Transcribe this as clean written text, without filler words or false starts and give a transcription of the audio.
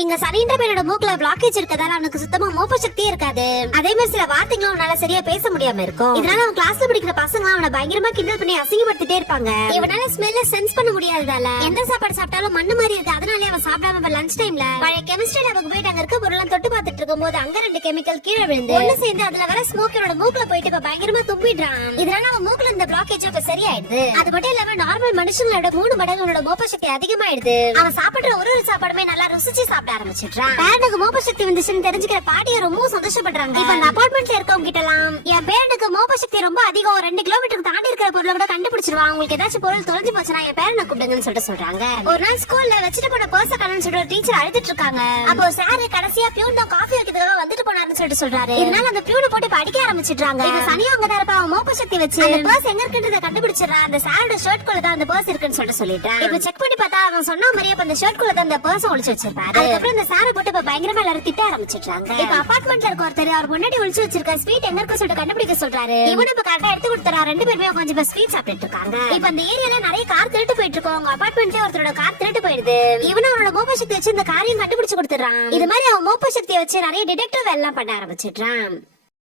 இங்க சனின்ற பையனோட மூக்குல பிளாக்கேஜ் இருக்கதால அவனுக்கு சுத்தமா மோப்ப சக்தியே இருக்காது. அதே மாதிரி சில வார்த்தைகளும் அவனால சரியா பேச முடியாம இருக்கும். இதனால அவன் கிளாஸ்ல படிக்கிற பசங்க அவனை பயங்கரமா கிண்டல் பண்ணி அசிங்கப்படுத்திட்டே இருப்பாங்க. இவனால ஸ்மெல்ல சென்ஸ் பண்ண முடியாததால எந்த சாப்பாடு சாப்பிட்டாலும் மண்ணு மாதிரி இருக்கு. அதனாலே அவன் சாப்பிடாம லஞ்ச் டைம்ல பழைய கெமிஸ்ட்ரி லேபுக்கு போயிட்டு அங்க இருக்க பொருளை தொட்டு பார்த்துட்டு இருக்கும் போது அங்க 2 கெமிக்கல் கீழே விழுந்து ஒண்ணு சேர்ந்து அதுல வர ஸ்மோக்கரோட மூக்குல போயிட்டு இப்ப பயங்கரமா தும்பிடுறான். இதனால அவன் மூக்குல இந்த பிளாக்கேஜ் இப்ப சரியாயிடுது. அது மட்டும் இல்லாம நார்மல் மனுஷங்களோட 3 மடங்கு அவனோட மோப்ப சக்தி அதிகமாயிடுது. அவன் சாப்பிடுற ஒரு சாப்பாடுமே நல்லா ருசிச்சு சாப்பிட ஆரம்பிச்சிட்டான். பேரனுக்கு மோப்ப சக்தி வந்துச்சுன்னு தெரிஞ்சுக்கிற பாட்டியை ரொம்ப சந்தோஷப்படுறாங்க. இப்ப அந்த அபார்ட்மெண்ட்ல இருக்கவங்க கிட்ட எல்லாம் என் பேரனுக்கு மோப்ப சக்தி ரொம்ப அதிகம், 2 கிலோமீட்டருக்கு தாண்டி இருக்கிற பொருளை கூட கண்டுபிடிச்சிருவான். உங்களுக்கு ஏதாச்சும் பொருள் தொலைஞ்சு போச்சுன்னா என் பேரனை கூப்பிடுங்கன்னு சொல்லிட்டு சொல்றாங்க. ஒரு நாள் ஸ்கூல்ல வச்சுட்டு போன பர்ஸ காணோம்னு சொல்லிட்டு டீச்சர் அழுதுட்டு இருக்காங்க. அப்போ சார் கடைசியா பியூன் தான் காஃபி வைக்கிறதுக்காக வந்துட்டு போனாருன்னு சொல்லிட்டு சொல்றாரு. இதனால அந்த பியூனை போட்டு படிக்க ஆரம்பிச்சிட்டாங்க. இப்ப சனியும் அங்கதான் இருப்பா. அவன் மோப்ப சக்தி வச்சு அந்த பர்ஸ் எங்க இருக்குன்றத கண்டுபிடிச்சிடறான். அந்த சாரோட ஷர்ட் குள்ள தான் அந்த பர்ஸ் இருக்குன்னு சொல்லிட்டு சொல்லிட்டான். இப்ப செக் பண்ணி பார்த்தா அவன் சொன்ன மாதிரியே அந்த ஷர்ட் குள்ள தான் அந்த பர்ஸ் ஒளிச்சு வச்சிருப்பாரு. அதுக்கப்புறம் அந்த சாரை போட்டு இப்ப பயங்கரமா எல்லாரும் திட்ட ஆரம்பிச்சிட்டாங்க. இப்ப அபார்ட்மெண்ட்ல இருக்க ஒருத்தர் அவர் முன்னாடி ஒளிச்சு வச்சிருக்க ஸ்வீட் எங்க இருக்கு சொல்லிட்டு கண்டுபிடிக்க சொல்றாரு. இவனு இப்ப கரெக்டா எடுத்து கொடுத்துறா. 2 பேருமே கொஞ்சம் ஸ்வீட் சாப்பிட்டு இருக்காங்க. இப்ப அந்த ஏரியால நிறைய கார் திருட்டு போயிட்டு இருக்கோம். அவங்க அபார்ட்மெண்ட்ல ஒருத்தரோட கார் திருட்டு போயிடுது. இவனு அவனோட மோப்ப சக்தி வச்சு இந்த காரையும் கண்டுபிடிச்சு கொடுத்துறான். இது மாதிரி அவன் மோப்ப சக்தியை வச்சு நிறைய டிடெக்டிவ் எல்லாம் பண்ண ஆரம்பிச்சிட்டான்.